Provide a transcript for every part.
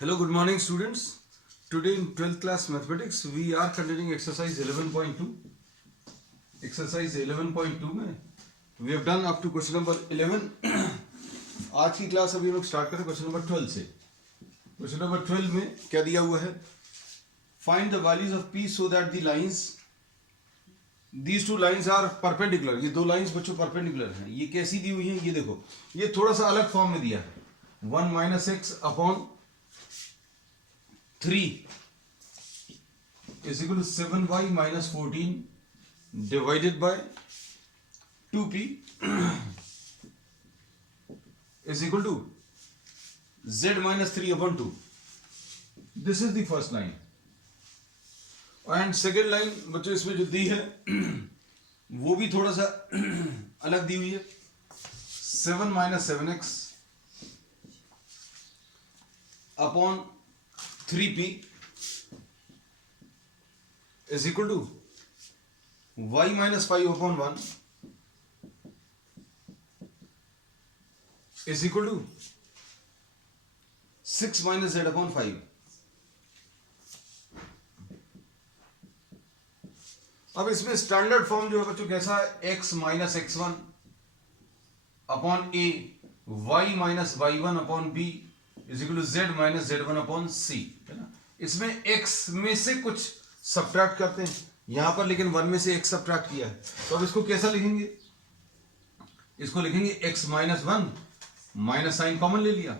Hello, good morning students. Today in 12th class mathematics we are continuing exercise 11.2. Exercise 11.2 में we have done up to question number 11. आज की class अभी हम लोग start करें question number 12 से. Question number 12 में क्या दिया हुआ है? Find the values of p so that the lines, these two lines are perpendicular. ये दो लाइंस बच्चों परपेंडिकुलर हैं. ये कैसी दी हुई है? ये देखो, ये थोड़ा सा अलग फॉर्म में दिया है. 1 minus x upon 3 is equal to 7y minus 14 divided by 2p is equal to z minus 3 upon 2. This is the first line. And second line बच्चों इसमें जो दी है वो भी थोड़ा सा अलग दी हुई है. 7 minus 7x upon 3p is equal to y minus 5 upon 1 is equal to 6 minus z upon 5. अब इसमें स्टैंडर्ड फॉर्म जो है बच्चों कैसा है? x minus x1 upon a, y minus y1 upon b is equal to z minus z1 upon c, है ना. इसमें x में से कुछ सब्ट्रैक्ट करते हैं यहां पर, लेकिन 1 में से x सब्ट्रैक्ट किया है. तो अब इसको कैसा लिखेंगे? इसको लिखेंगे x minus 1 minus sign common ले लिया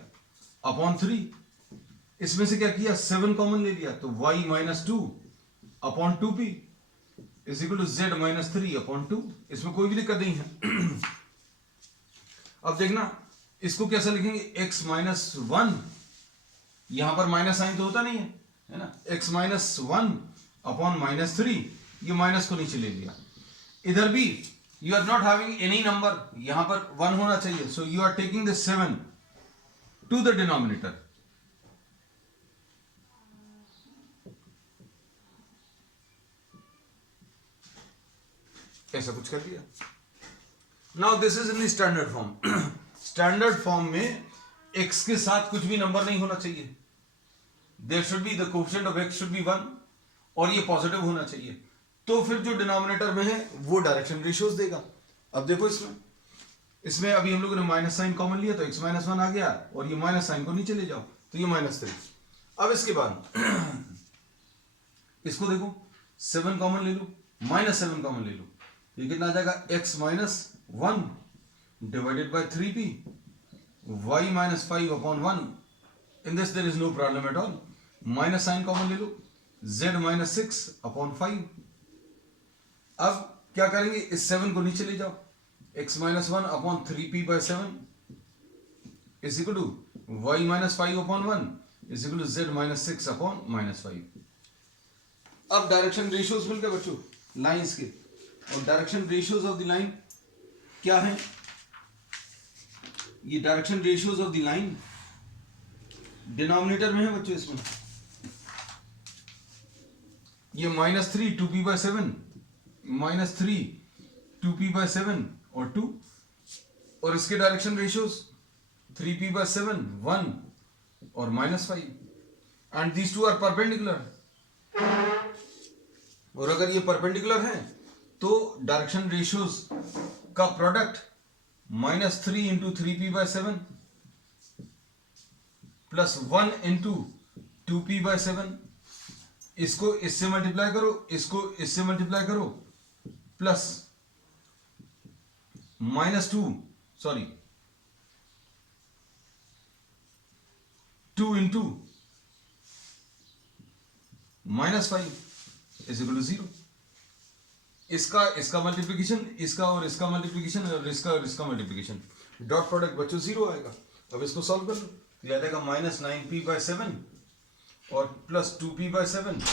अपॉन 3. इसमें से क्या किया? 7 कॉमन ले लिया, तो y minus 2 upon 2p is equal to z minus 3 upon 2. इसमें कोई भी दिक्कत नहीं है. अब देखना इसको कैसा लिखेंगे? x माइनस 1, यहां पर माइनस साइन तो होता नहीं है ना. x माइनस 1 अपॉन माइनस 3, ये माइनस को नीचे ले लिया. इधर भी you are not having any number, यहां पर 1 होना चाहिए, so you are taking the 7 to the denominator. ऐसा कुछ कर दिया. Now this is in the standard form. Standard form में x के साथ कुछ भी नंबर नहीं होना चाहिए. There should be the coefficient of x should be 1 और ये पॉजिटिव होना चाहिए. तो फिर जो डिनोमिनेटर में है वो डायरेक्शन रेशियोज देगा. अब देखो इसमें अभी हम लोगों ने माइनस साइन कॉमन लिया तो x माइनस 1 आ गया और ये माइनस साइन को नीचे ले जाओ तो ये माइनस 3. अब इसके बाद इसको देखो, 7 कॉमन ले लो, माइनस 7 कॉमन ले लो, ये कितना आ जाएगा? x minus 1 divided by 3p, y minus 5 upon 1. In this there is no problem at all. Minus sign common ले लो, z minus 6 upon 5. अब क्या करेंगे? इस 7 को नीचे ले जाओ, x minus 1 upon 3p by 7 is equal to y minus 5 upon 1 is equal to z minus 6 upon minus 5. अब डायरेक्शन रेशियोज मिल गए बच्चों लाइंस के. और direction ratios of the line क्या है? ये direction ratios of the line denominator में है बच्चों. इसमें ये minus 3 2p by 7, minus 3 2p by 7 और 2, और इसके डायरेक्शन रेशियोज 3p by 7 1 और minus 5. And these two are perpendicular. और अगर ये परपेंडिकुलर है तो डायरेक्शन रेशियोज का product minus 3 into 3p by 7 plus 1 into 2p by 7, इसको इससे मल्टीप्लाई करो, इसको इससे मल्टीप्लाई करो, plus minus 2 into minus 5 is equal to 0. इसका मल्टीप्लिकेशन, इसका और इसका मल्टीप्लिकेशन और इसका मल्टीप्लिकेशन, डॉट प्रोडक्ट बच्चों 0 आएगा. अब इसको सॉल्व कर लो, तो आ जाएगा माइनस 9p by 7 और plus 2p by 7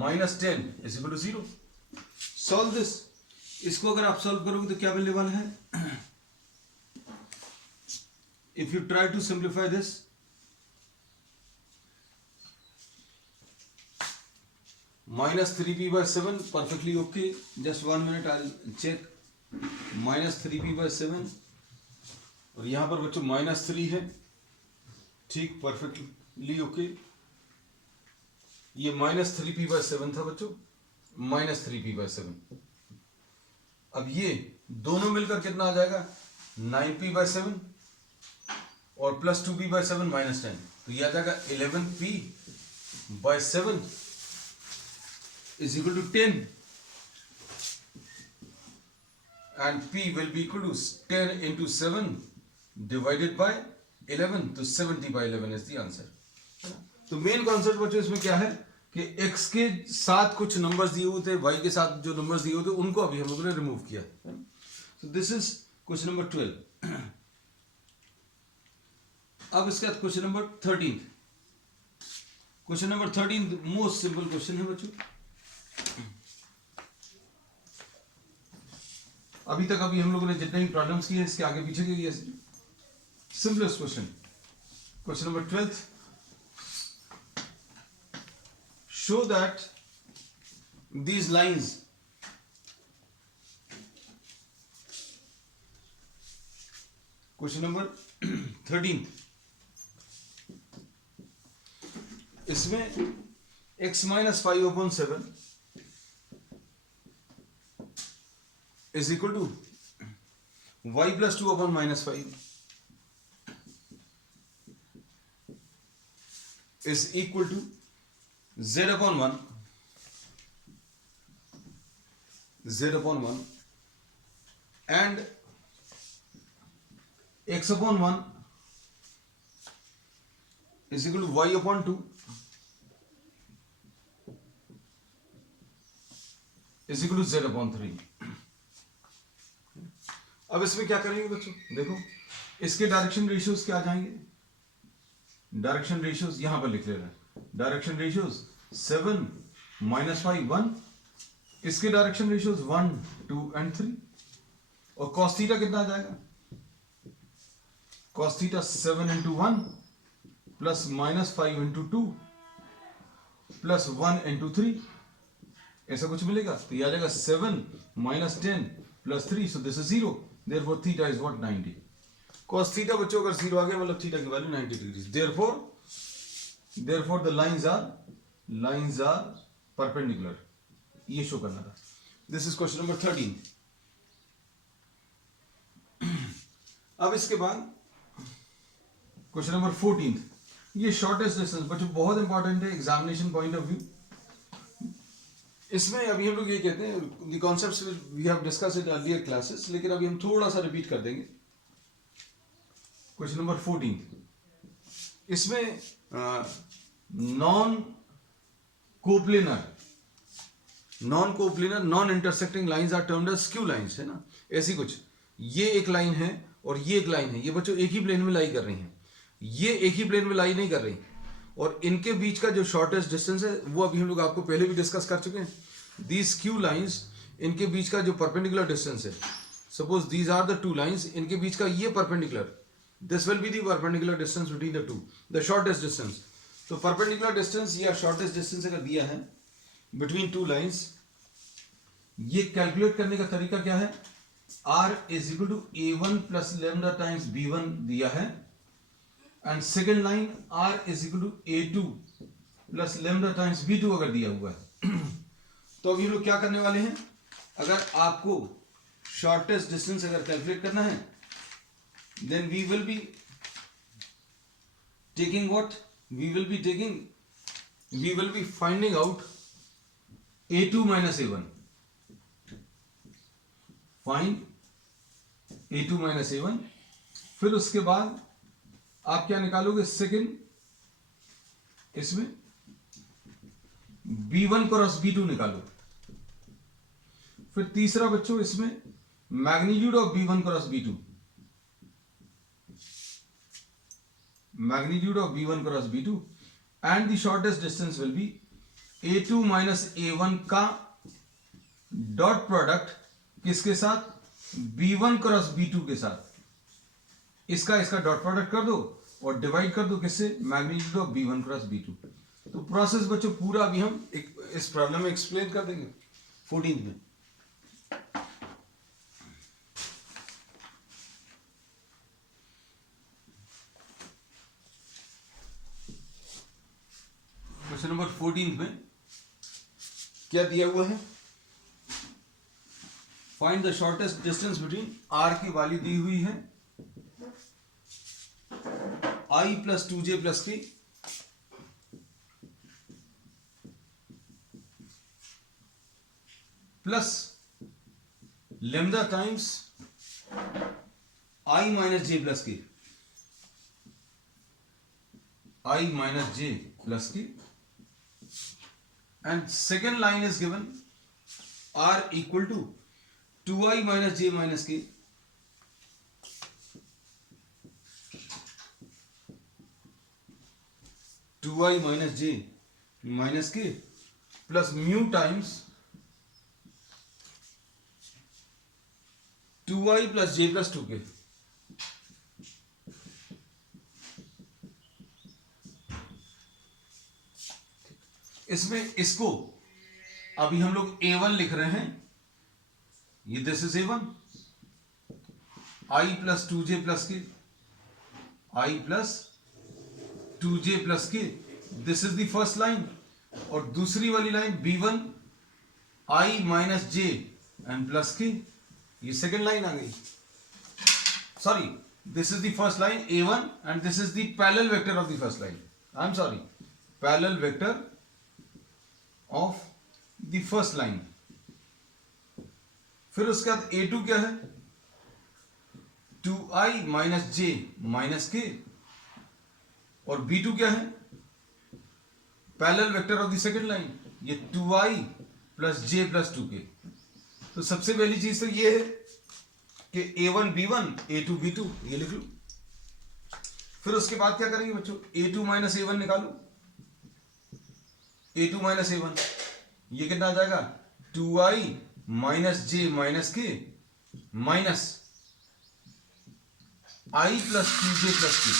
minus 10 is equal to 0. Solve this. इसको अगर आप सॉल्व करोगे तो क्या मिलने वाला है? If you try to simplify this, minus 3p by 7 perfectly okay. Just 1 minute I'll check. minus 3p by 7 और यहाँ पर बच्चों -3 है, ठीक, परफेक्ट. ली ओके। ये -3p/7 था बच्चों, -3p/7। अब ये दोनों मिलकर कितना आ जाएगा, 9p/7 और प्लस 2p/7 -10, तो ये आ जाएगा 11p/7 is equal to 10, and p will be equal to 10 into 7 divided by 11, तो 70/11 is the answer। तो मेन कॉन्सेप्ट बच्चों इसमें क्या है कि x के साथ कुछ नंबर्स दिए हुए थे, y के साथ जो नंबर्स दिए हुए थे उनको अभी हम लोगों ने रिमूव किया। So this is question number 12। अब इसके बाद question number 13। Question number 13 most simple question है बच्चों। अभी तक हम लोगों ने जितने भी प्रॉब्लम्स किए इसके आगे पीछे के ये simplest question. Question number 12, show that these lines question number 13, इसमें x - 5/7 is equal to y plus 2/-5 is equal to z/1 and x/1 is equal to y/2 is equal to z/3। अब इसमें क्या करेंगे बच्चों, देखो इसके डायरेक्शन रेशियोज क्या आ जाएंगे, डायरेक्शन रेशियोज यहां पर लिख ले रहे हैं, डायरेक्शन रेशियोज 7 - 5 1, इसके डायरेक्शन रेशियोज 1 2 and 3, और cos थीटा कितना आ जाएगा, cos theta 7 into 1 plus -5 into 2 plus 1 into 3, ऐसा कुछ मिलेगा, तो ये आ जाएगा 7 - 10 plus 3, so this is 0, therefore theta is what, 90। cos theta बच्चों अगर 0 आ गया मतलब थीटा की value 90 degree, therefore the lines are perpendicular, ये शो करना था। This is question number 13। अब इसके बाद क्वेश्चन नंबर 14, ये शॉर्टेस्ट डिस्टेंस बच्चों बहुत इंपॉर्टेंट है एग्जामिनेशन पॉइंट ऑफ व्यू। इसमें अभी हम लोग ये कहते हैं the concepts we have discuss in earlier classes, लेकिन अभी हम थोड़ा सा रिपीट कर देंगे। क्वेश्चन नंबर 14, इसमें non coplanar non intersecting lines are termed as skew lines, है ना, ऐसी कुछ। ये एक लाइन है और ये एक लाइन है, ये बच्चों एक ही प्लेन में लाई कर रही हैं, ये एक ही प्लेन में लाई नहीं कर रही, और इनके बीच का जो शॉर्टेस्ट डिस्टेंस है वो अभी हम लोग आपको पहले भी डिस्कस कर चुके हैं। दीज स्क्यू लाइंस, इनके बीच का जो परपेंडिकुलर डिस्टेंस है, suppose these are the two lines, इनके बीच का ये perpendicular, this will be the perpendicular distance between the two, the shortest distance. तो परपेंडिकुलर डिस्टेंस या शॉर्टेस्ट डिस्टेंस अगर दिया है बिटवीन टू लाइंस, ये कैलकुलेट करने का तरीका क्या है, r is equal to a1 plus lambda times b1 दिया है, and second line r is equal to a2 plus lambda times b2 अगर दिया हुआ है। तो अभी हम लोग क्या करने वाले हैं, अगर आपको शॉर्टेस्ट डिस्टेंस अगर कैलकुलेट करना है, then we will be taking what, we will be finding out a2 minus a1, find a2 minus a1, फिर उसके बाद आप क्या निकालोगे, सेकेंड, इसमें b1 क्रॉस b2 निकालो, फिर तीसरा बच्चों इसमें magnitude of b1 cross b2, magnitude of b1 cross b2, and the shortest distance will be a2 minus a1 का डॉट प्रोडक्ट किसके साथ, b1 क्रॉस b2 के साथ, इसका डॉट प्रोडक्ट कर दो और डिवाइड कर दो किससे, magnitude of b1 cross b2। तो प्रोसेस बच्चों पूरा अभी हम इस प्रॉब्लम में एक्सप्लेन कर देंगे 14th में। 14 में क्या दिया हुआ है, find the shortest distance between r की वैल्यू दी हुई है I plus 2j plus k plus lambda times I minus j plus k, I minus j plus k, and second line is given r equal to 2i minus j minus k, 2i minus j minus k plus mu times 2i plus j plus 2k. इसमें इसको अभी हम लोग a1 लिख रहे हैं, ये this is a1, I plus 2j plus के, I प्लस 2j प्लस के, this is the first line, और दूसरी वाली line b1 I minus j and plus के, ये सेकेंड लाइन आ गई. Sorry, this is the first line a1 and this is the parallel vector of the first line. I am sorry, parallel vector of the first line. फिर उसके बाद a2 क्या है, 2i minus j minus के, और b2 क्या है, parallel vector of the second line, ये 2i plus j plus 2k. तो सबसे पहली चीज तो ये है कि a1 b1 a2 b2 ये लिख लो. फिर उसके बाद क्या करेंगे बच्चों, a2 माइनस a1 निकालो, a2 माइनस a1, ये कितना आ जाएगा, 2i माइनस j माइनस के minus i plus 2j plus के.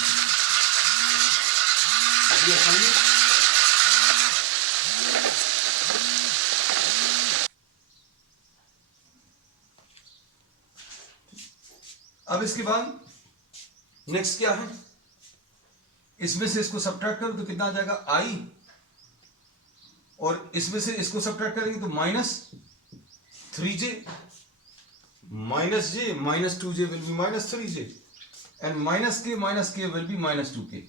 अब इसके बाद नेक्स्ट क्या है, इसमें से इसको सब्ट्रैक्ट करो तो कितना आ जाएगा i, और इसमें से इसको सब्ट्रैक्ट करेंगे तो minus 3j minus j minus 2j will be minus 3j and minus k will be minus 2k.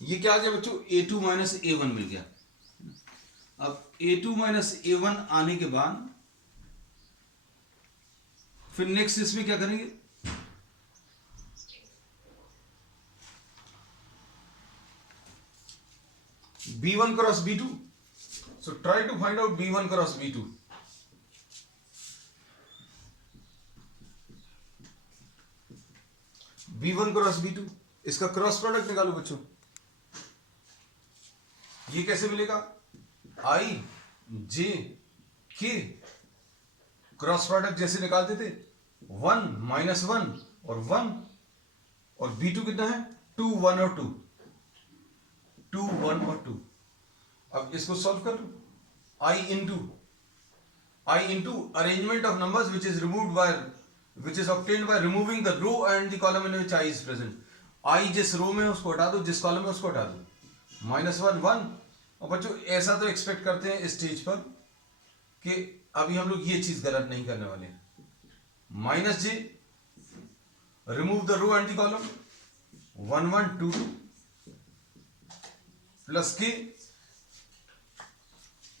ये क्या आ गया बच्चों, a2 माइनस a1 मिल गया. अब a2 माइनस a1 आने के बाद फिर नेक्स्ट इसमें क्या करेंगे, b1 cross b2. So try to find out b1 cross b2. b1 cross b2, इसका क्रॉस प्रोडक्ट निकालो बच्चों. ये कैसे मिलेगा, i j k, cross product जैसे निकालते थे 1 माइनस 1 और 1, और b2 कितना है 2 1 और 2, 2 1 और 2. अब इसको सॉल्व कर लो, i into arrangement of numbers which is obtained by removing the row and the column in which I is present. I जिस रो में उसको हटा दो, जिस कॉलम में उसको हटा दो. -1 1. और बच्चों ऐसा तो एक्सपेक्ट करते हैं इस स्टेज पर कि अभी हम लोग ये चीज गलत नहीं करने वाले हैं. Minus j, remove the row and the column, 1 1 2 2 plus k,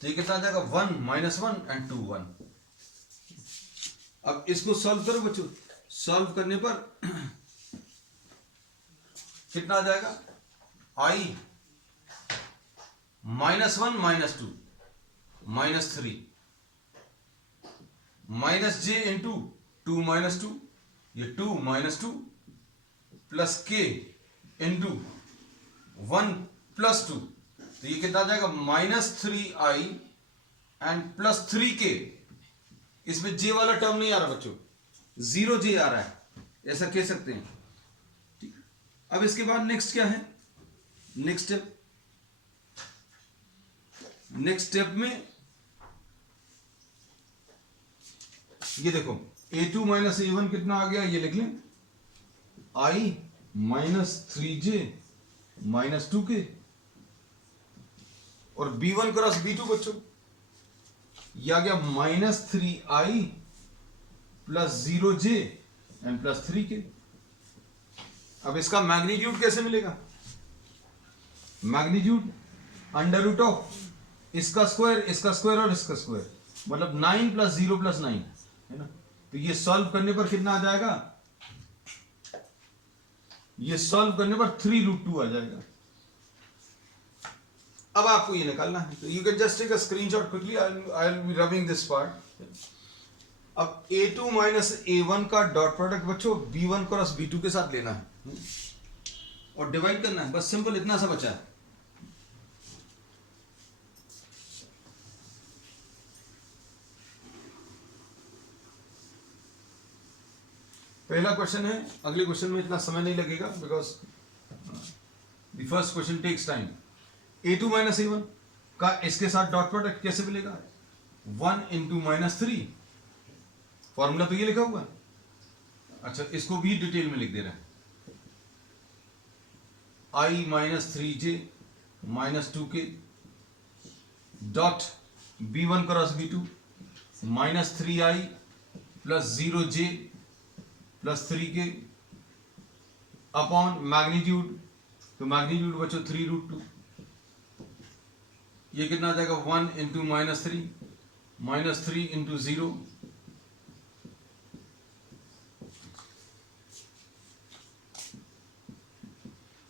तो ये कितना आ जाएगा 1 माइनस 1 एंड 2 1. अब इसको सॉल्व करो बच्चों, सॉल्व करने पर कितना आ जाएगा, i -1 -2 -3 माइनस j इंटू 2 -2, ये 2 -2 प्लस k इंटू 1 + 2, तो ये कितना आ जाएगा -3i एंड प्लस 3k. इसमें j वाला टर्म नहीं आ रहा बच्चों, 0j आ रहा है, ऐसा कह सकते हैं. ठीक. अब इसके बाद नेक्स्ट क्या है, नेक्स्ट स्टेप में ये देखो a2 माइनस a1 कितना आ गया, ये लिख लें, i -3j -2k और B1 क्रॉस B2 बच्चों ये आ गया -3i plus 0j and plus 3k। अब इसका मैग्नीट्यूड कैसे मिलेगा? मैग्नीट्यूड अंडर रूट ऑफ इसका स्क्वायर और इसका स्क्वायर, मतलब 9 प्लस 0 प्लस 9 है ना। तो ये सॉल्व करने पर कितना आ जाएगा? ये सॉल्व करने पर 3√2 आ जाएगा। अब आपको ये निकालना है, तो you can just take a screenshot quickly, I will be rubbing this part. अब a2 माइनस a1 का डॉट प्रोडक्ट बच्चों b1 क्रॉस b2 के साथ लेना है और डिवाइड करना है, बस सिंपल इतना सा बचा है। पहला क्वेश्चन है, अगले क्वेश्चन में इतना समय नहीं लगेगा because the first question takes time. a2 minus a1 का इसके साथ डॉट प्रोडक्ट कैसे मिलेगा? 1 इंटू -3, फॉर्मूला तो ये लिखा हुआ है। अच्छा, इसको भी डिटेल में लिख दे रहा है, i minus 3j minus 2k dot b1 cross b2 -3i plus 0j plus 3k upon magnitude, तो मैग्नीट्यूड बच्चों 3√2, ये कितना आ जाएगा? 1 इंटू -3 इंटू 0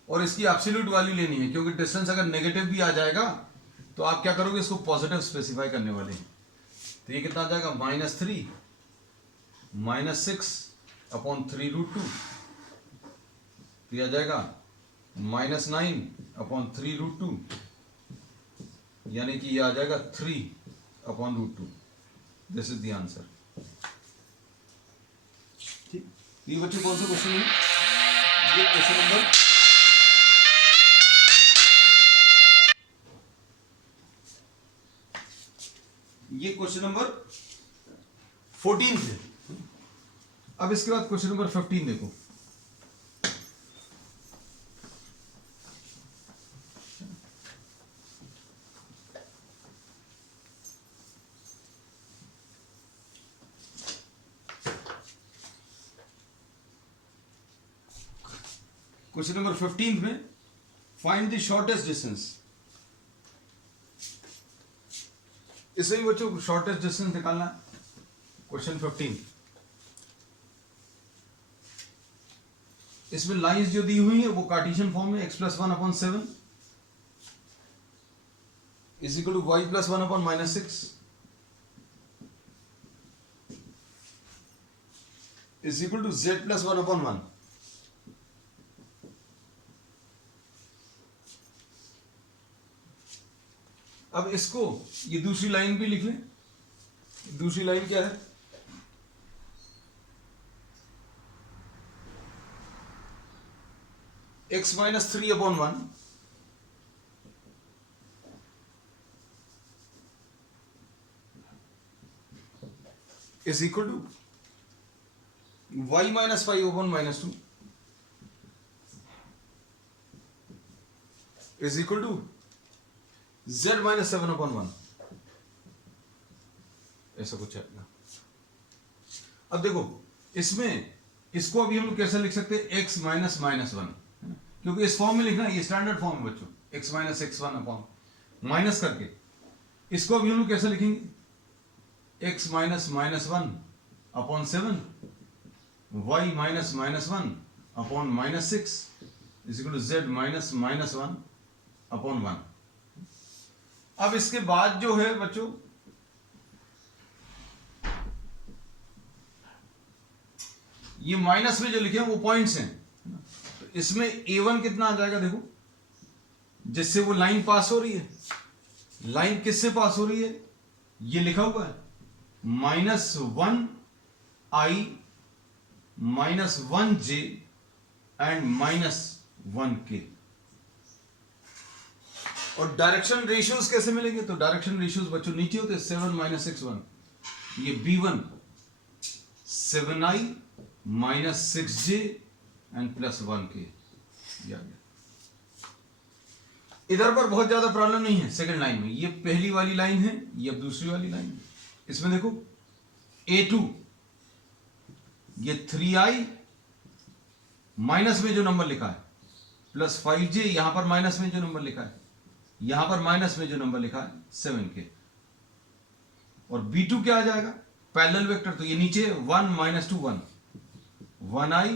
और इसकी एब्सोल्यूट वैल्यू लेनी है, क्योंकि डिस्टेंस अगर नेगेटिव भी आ जाएगा तो आप क्या करोगे? इसको पॉजिटिव स्पेसिफाई करने वाले हैं। तो ये कितना आ जाएगा? -3 -6 अपॉन 3√2, तो यह आ जाएगा -9 अपॉन 3√2, यानी कि यह आ जाएगा 3 upon √2। This is the answer. ठीक, ये बच्चे कौन सा क्वेश्चन है? ये क्वेश्चन नंबर ये क्वेश्चन नंबर 14 है। अब इसके बाद क्वेश्चन नंबर 15 देखो। क्वेश्चन नंबर 15 में फाइंड द शॉर्टेस्ट डिस्टेंस। इसे भी बच्चों शॉर्टेस्ट डिस्टेंस निकालना है। क्वेश्चन 15, इसमें लाइंस जो दी हुई है वो कार्टेशियन फॉर्म में x+1/7 is equal to y+1/-6 is equal to z+1/1। अब इसको ये दूसरी लाइन भी लिख लें। दूसरी लाइन क्या है? x-3/1 is equal to y-5/-2 is equal to z-7/1, ऐसा कुछ है। अब देखो इसमें इसको अभी हम लोग कैसे लिख सकते हैं? x -1, क्योंकि इस फॉर्म में लिखना, ये स्टैंडर्ड फॉर्म है बच्चों, x -x1 अपॉन माइनस करके। इसको अभी हम लोग कैसे लिखेंगे? x -1/7 y -1/-6 is equal to z -1/1। अब इसके बाद जो है बच्चों, ये माइनस में जो लिखे हैं वो पॉइंट्स हैं, तो इसमें a1 कितना आ जाएगा? देखो, जिससे वो लाइन पास हो रही है, लाइन किससे पास हो रही है? ये लिखा हुआ है -1i -1j एंड -1k। और डायरेक्शन रेशियोज कैसे मिलेंगे? तो डायरेक्शन रेशियोज बच्चों नीचे होते हैं, 7 - 6 1, ये b1 7i -6j and +1k। इधर पर बहुत ज्यादा प्रॉब्लम नहीं है सेकंड लाइन में, ये पहली वाली लाइन है, ये अब दूसरी वाली लाइन है। इसमें देखो A2 ये 3i माइनस में जो नंबर लिखा है प्लस 5j, यहां पर माइनस में जो नंबर लिखा है, यहां पर माइनस में जो नंबर लिखा है 7k, और B2 क्या आ जाएगा पैरेलल वेक्टर, तो ये नीचे 1 minus 2 1, 1i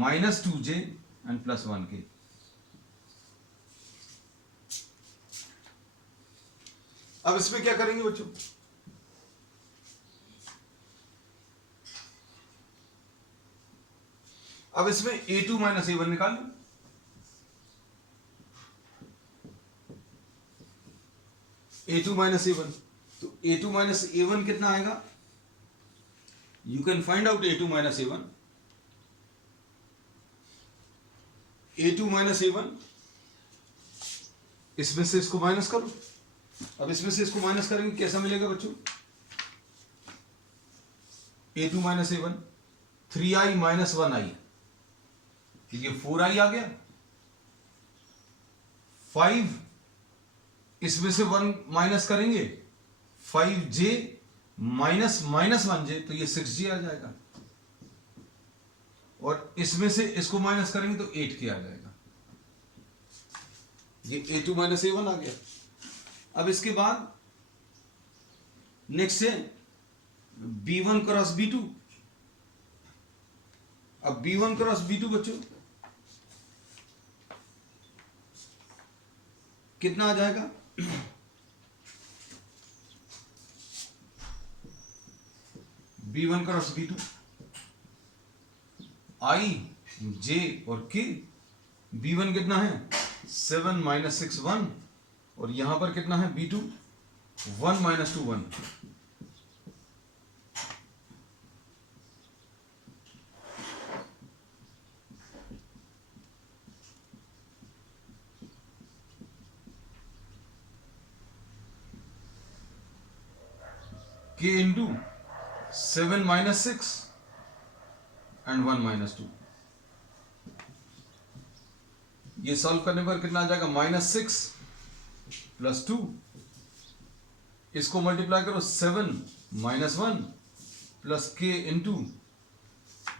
minus 2j and plus 1k। अब इसमें क्या करेंगे बच्चों, अब इसमें A2 माइनस A1 निकाल लो। A2 माइनस A1, तो A2 माइनस A1 कितना आएगा, you can find out A2 minus A1। A2 minus A1, इसमें से इसको माइनस करो। अब इसमें से इसको माइनस करेंगे कैसा मिलेगा बच्चों, A2 minus A1 3i minus 1i, ये 4i आ गया, 5 इसमें से 1 माइनस करेंगे 5j माइनस माइनस 1j, तो ये 6j आ जाएगा, और इसमें से इसको माइनस करेंगे तो 8k आ जाएगा। ये A2 माइनस A1 आ गया। अब इसके बाद नेक्स्ट है B1 क्रॉस B2। अब B1 क्रॉस B2 बच्चों कितना आ जाएगा, B1 cross B2 I J और K। B1 कितना है 7 माइनस 6 1, और यहां पर कितना है B2 1 minus 2 1। K into 7 minus 6 and 1 minus 2। ये सॉल्व करने पर कितना आ जाएगा -6 प्लस 2, इसको मल्टीप्लाई करो 7 माइनस 1 प्लस k इंटू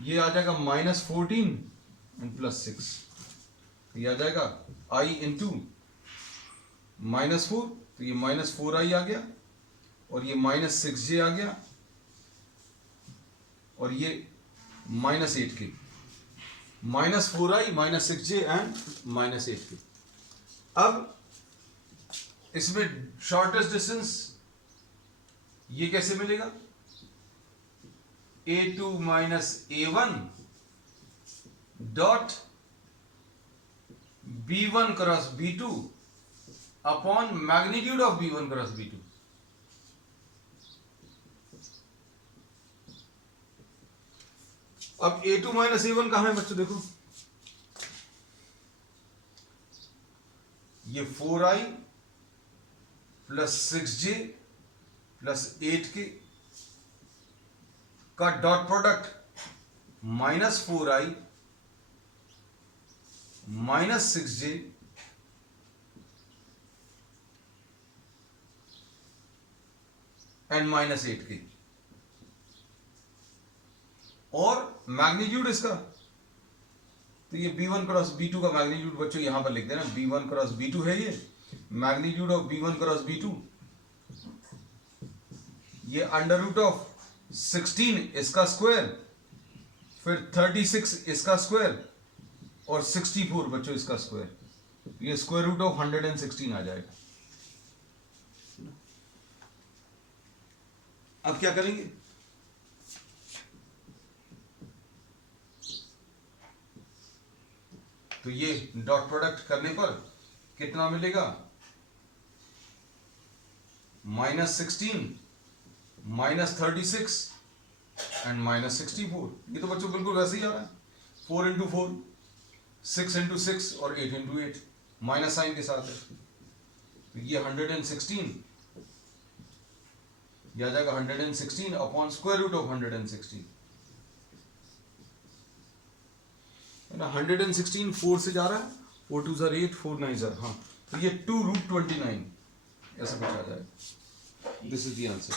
ये आ जाएगा -14 एंड प्लस 6, ये आ जाएगा i इंटू -4, तो ये -4i आ गया, और ये -6j आ गया, और ये -8k, -4i -6j and -8k। अब इसमें शॉर्टेस्ट डिस्टेंस ये कैसे मिलेगा, A2 minus A1 dot B1 cross B2 upon magnitude of B1 cross B2। अब A2 माइनस A1 कहां है बच्चों, देखो ये 4i plus 6j plus 8k का dot product -4i -6j and -8k, और मैग्नीट्यूड इसका, तो ये B1 क्रॉस B2 का मैग्नीट्यूड बच्चों यहां पर लिख देना, B1 क्रॉस B2 है ये magnitude of B1 cross B2, ये अंडर रूट ऑफ 16 इसका स्क्वायर, फिर 36 इसका स्क्वायर, और 64 बच्चों इसका स्क्वायर, ये स्क्वायर रूट ऑफ 116 आ जाएगा। अब क्या करेंगे, तो ये डॉट प्रोडक्ट करने पर कितना मिलेगा, -16 -36 एंड -64। ये तो बच्चों बिल्कुल वैसे ही आ रहा है, 4 इंटू 4 6 इंटू 6 और 8 इंटू 8 माइनस साइन के साथ है, तो ये 116 यह आ जाएगा 116 अपॉन स्क्वायर रूट ऑफ 116 है ना। 116 4 से जा रहा है, 4 2 8 4 9 हाँ, तो ये 2√29 ऐसा कुछ आ जाएगा। This is the answer.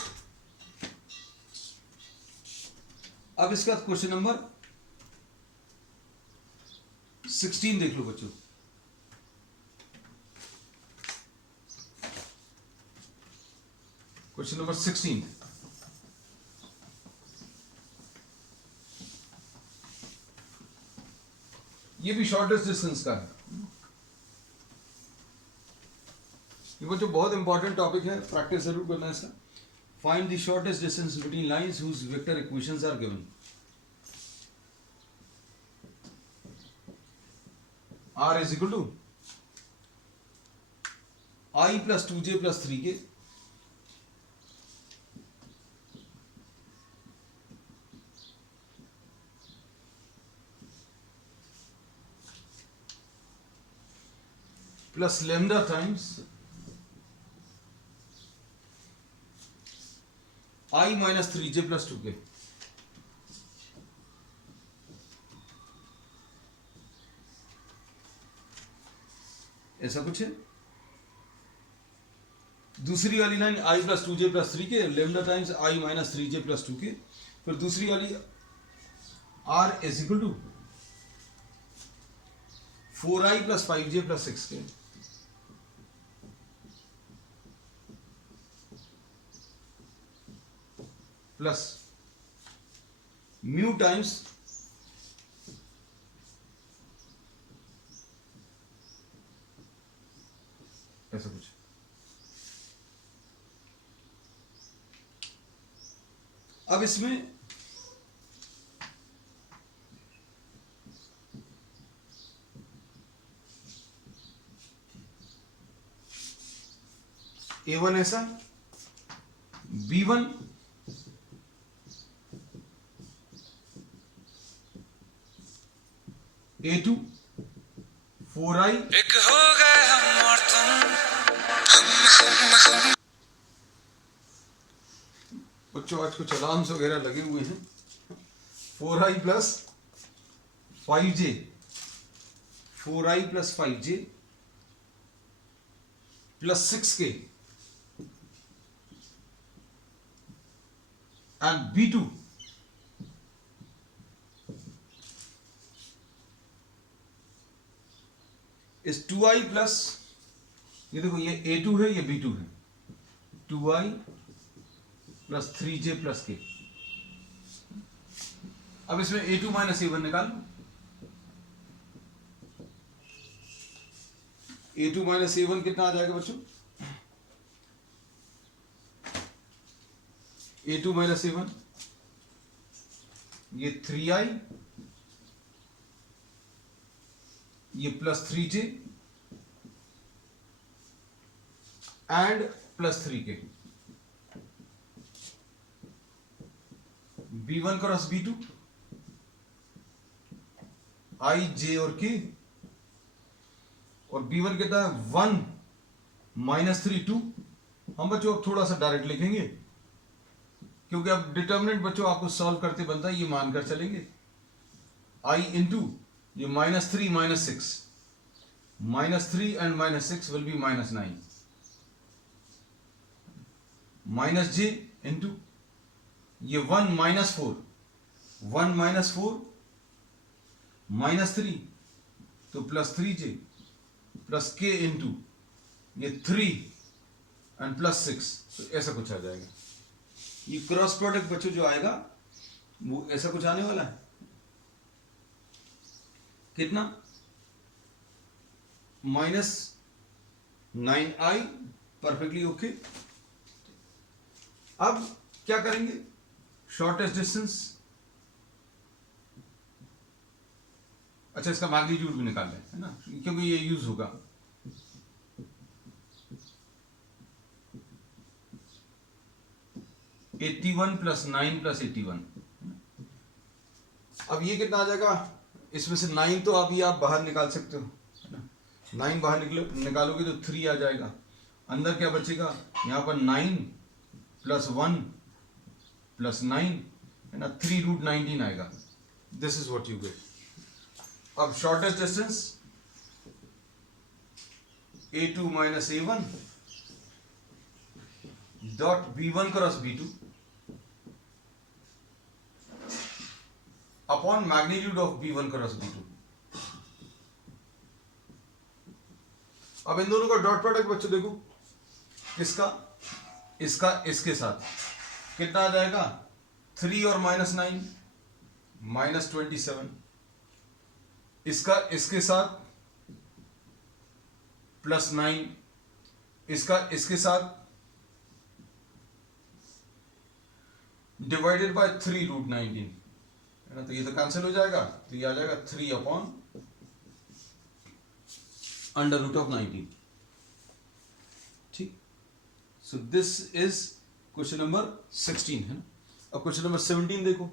अब इसका क्वेश्चन नंबर 16 देख लो बच्चों। क्वेश्चन नंबर 16, ये भी शॉर्टेस्ट डिस्टेंस का है। ये बच्चों बहुत इंपॉर्टेंट टॉपिक है, प्रैक्टिस जरूर करना है इसका। Find the shortest distance between lines whose vector equations are given. R is equal to I plus 2j plus 3k plus lambda times I minus 3j plus 2k। ऐसा कुछ है। दूसरी वाली line I plus 2j plus 3k lambda times I minus 3j plus 2k। फिर दूसरी वाली R is equal to 4I plus 5j plus 6k plus mu times ऐसा कुछ। अब इसमें A1 ऐसा, B1 A2 4I एक हो गए हम और तुम। बच्चों आज कुछ अलार्म्स वगैरह लगे हुए हैं। 4I plus 5j 4I plus 5j plus 6k and B2 इस 2I प्लस, ये देखो ये A2 है ये B2 है, 2I plus 3j plus k। अब इसमें A2 माइनस A1 निकाल लो। A2 माइनस A1 कितना आ जाएगा बच्चों? A2 माइनस A1 ये 3I ये plus 3j and plus 3k। B1 cross B2 I J और K और B1 कितना है 1 माइनस 3 2। हम बच्चों अब थोड़ा सा डायरेक्ट लिखेंगे क्योंकि अब डिटर्मिनेंट बच्चों आपको सॉल्व करते बनता है, ये मानकर चलेंगे I इंटू ये minus 3 minus 6, minus 3 and minus 6 will be minus 9 minus j into ये 1 माइनस 4 1 माइनस 4 माइनस 3 तो plus 3j plus k into ये 3 एंड प्लस 6, तो ऐसा कुछ आ जाएगा। ये क्रॉस प्रोडक्ट बच्चों जो आएगा वो ऐसा कुछ आने वाला है। कितना? Minus 9I perfectly okay. अब क्या करेंगे? शॉर्टेस्ट डिस्टेंस, अच्छा इसका मैग्नीट्यूड भी निकाल लें, है ना, क्योंकि ये यूज होगा। +81 प्लस 9 प्लस 81। अब ये कितना आ जाएगा? इसमें से 9 तो अभी आप बाहर निकाल सकते हो, 9 बाहर निकालोगे तो 3 आ जाएगा। अंदर क्या बचेगा? यहाँ पर 9 प्लस 1 प्लस 9 है ना, 3√19 आएगा। This is what you get. अब shortest distance A2 minus A1 dot B1 cross B2 upon magnitude of B1 cross B2। अब इन दोनों का डॉट प्रोडक्ट बच्चों देखो, किसका, इसका इसके साथ कितना आ जाएगा, 3 और -9 -27, इसका इसके साथ +9, इसका इसके साथ डिवाइडेड बाय 3√19 है ना, तो ये तो कैंसिल हो जाएगा, तो ये आ जाएगा 3/√19। ठीक, so this is question number 16 है ना। अब क्वेश्चन नंबर 17 देखो।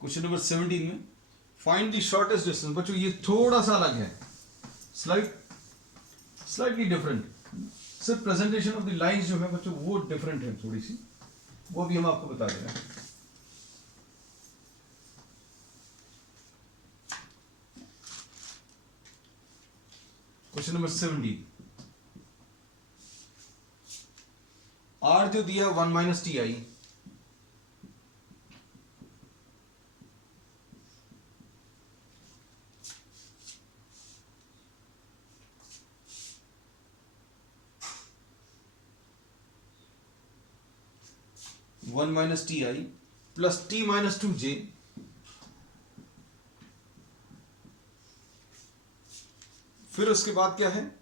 क्वेश्चन नंबर 17 में फाइंड द शॉर्टेस्ट डिस्टेंस। बच्चों ये थोड़ा सा अलग है, स्लाइटली डिफरेंट, सिर्फ प्रेजेंटेशन ऑफ द लाइंस जो है बच्चों वो डिफरेंट है थोड़ी सी, वो भी हम आपको बता रहे हैं। क्वेश्चन नंबर 17, आर जो दिया 1 - ti, (1 - ti) plus t - 2j फिर उसके बाद क्या है,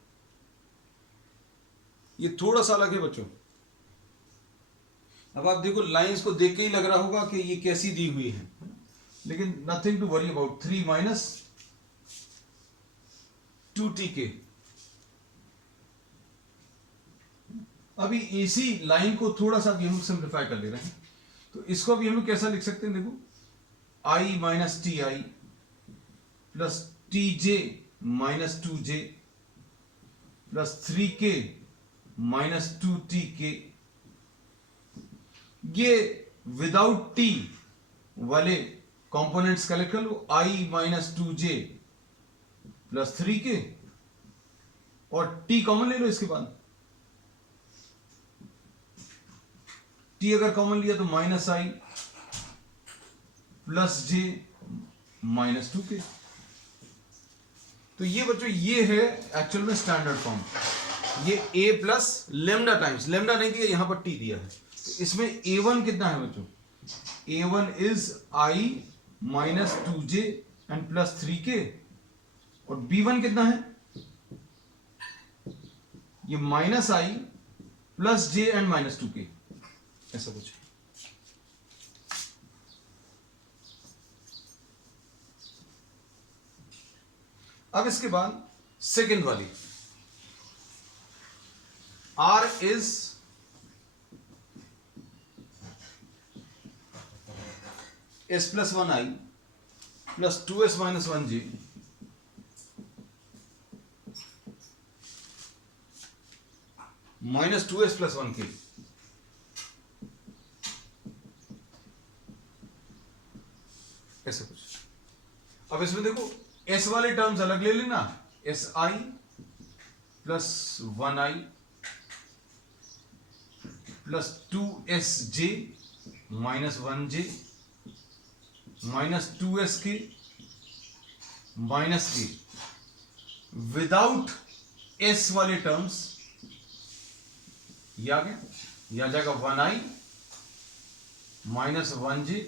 ये थोड़ा सा अलग है बच्चों। अब आप देखो लाइंस को देख के ही लग रहा होगा कि ये कैसी दी हुई है, लेकिन nothing to worry about. 3 - 2tk। अभी इसी लाइन को थोड़ा सा भी हम सिंप्लीफाई कर ले रहे हैं, तो इसको भी हम लोग कैसा लिख सकते हैं, देखो i - ti plus tj - 2j plus 3k - 2tk। ये विदाउट t वाले कंपोनेंट्स कलेक्ट कर लो, i - 2j प्लस 3k, और t कॉमन ले लो इसके बाद। t अगर कॉमन लिया तो -i प्लस j - 2k। तो ये बच्चों ये है एक्चुअल में स्टैंडर्ड फॉर्म। ये a plus lambda times, lambda नहीं दिया यहां पर t दिया है, तो इसमें a1 कितना है बच्चों, a1 is i - 2j and plus 3k, और b1 कितना है, ये -i plus j and -2k, ऐसा कुछ। अब इसके बाद सेकेंड वाली, r is s + 1i plus 2s - 1j minus 2s + 1k। ऐसा कुछ। अब इसमें देखो s वाले टर्म्स अलग ले लेना, si plus 1i plus 2sj minus 1j minus 2sk minus k। Without s वाले टर्म्स ये आ गया, ये आ जाएगा 1i माइनस 1j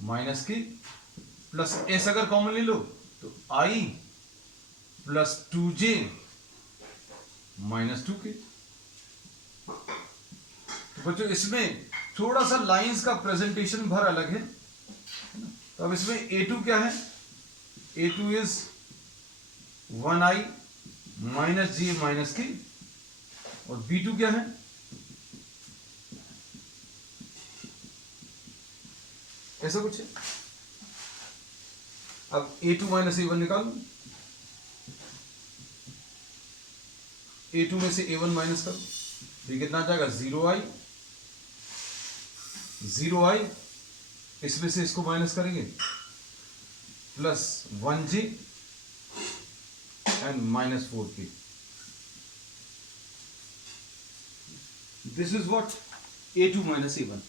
माइनस के प्लस s अगर कॉमन ले लो तो i plus 2j minus 2k। तो बच्चों इसमें थोड़ा सा लाइंस का प्रेजेंटेशन भर अलग है, तो अब इसमें a2 क्या है, a2 is 1i minus j minus k, और b2 क्या है, ऐसा कुछ है। अब a2 - a1 निकालो, A2 में से A1 माइनस करो, तो ये कितना आ जाएगा 0i, 0i, इसमें से इसको माइनस करेंगे plus 1j and minus 4k. This is what A2 minus A1.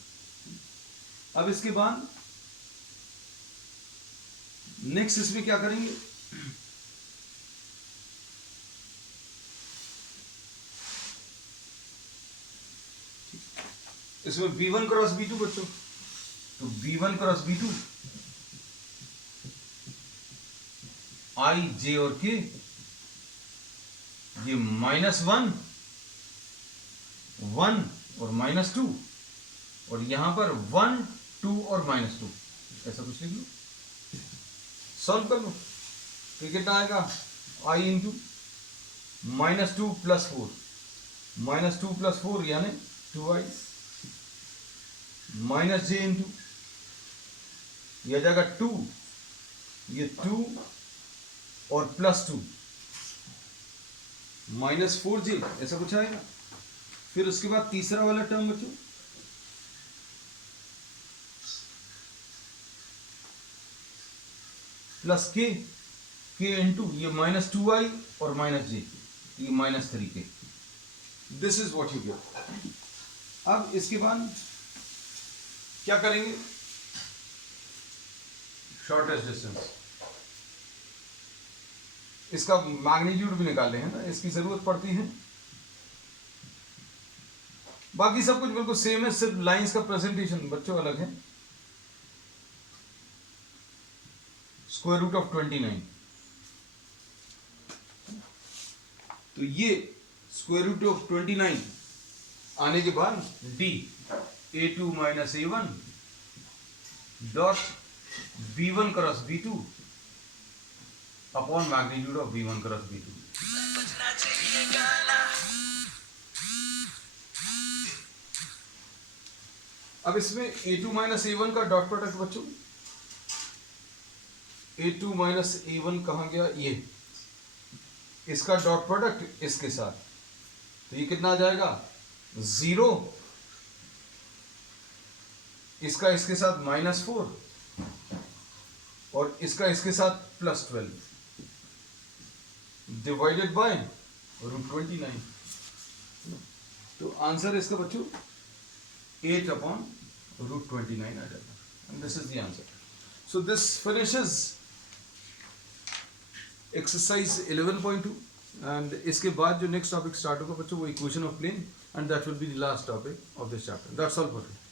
अब इसके बाद नेक्स्ट इसमें क्या करेंगे, इसमें B1 क्रॉस B2 बच्चों, तो B1 cross B2 I J और K, ये -1 1 और -2, और यहां पर 1 2 और -2, ऐसा कुछ लिख लो, सॉल्व कर लो. तो कितना आएगा I इंटू -2 + 4, -2 + 4 यानी 2i, -j इंटू यह आ जाएगा 2, ये 2 और +2 -4j, ऐसा कुछ आएगा. फिर उसके बाद तीसरा वाला टर्म बच्चों, प्लस k इंटू ये -2i और -j, ये -3k. This is what you get. अब इसके बाद क्या करेंगे, शॉर्टेस्ट डिस्टेंस, इसका मैग्नीट्यूड भी निकाल रहे हैं ना, इसकी जरूरत पड़ती है. बाकी सब कुछ बिल्कुल सेम है, सिर्फ लाइंस का प्रेजेंटेशन बच्चों अलग है. √29, तो ये √29 आने के बाद d A2 minus A1 dot B1 cross B2 upon magnitude of B1 cross B2. अब इसमें A2 माइनस A1 का डॉट प्रोडक्ट बच्चों, A2 माइनस A1 कहाँ गया, ये इसका डॉट प्रोडक्ट इसके साथ, तो ये कितना आ जाएगा 0, इसका इसके साथ -4 और इसका इसके साथ +12 डिवाइडेड बाय √29. तो आंसर इसका बच्चों 8/√29 आ जाएगा. And this is the answer. So this finishes exercise 11.2. And इसके बाद जो नेक्स्ट टॉपिक स्टार्ट होगा बच्चों, वो equation of plane, and that will be the last topic of this chapter. That's all for today.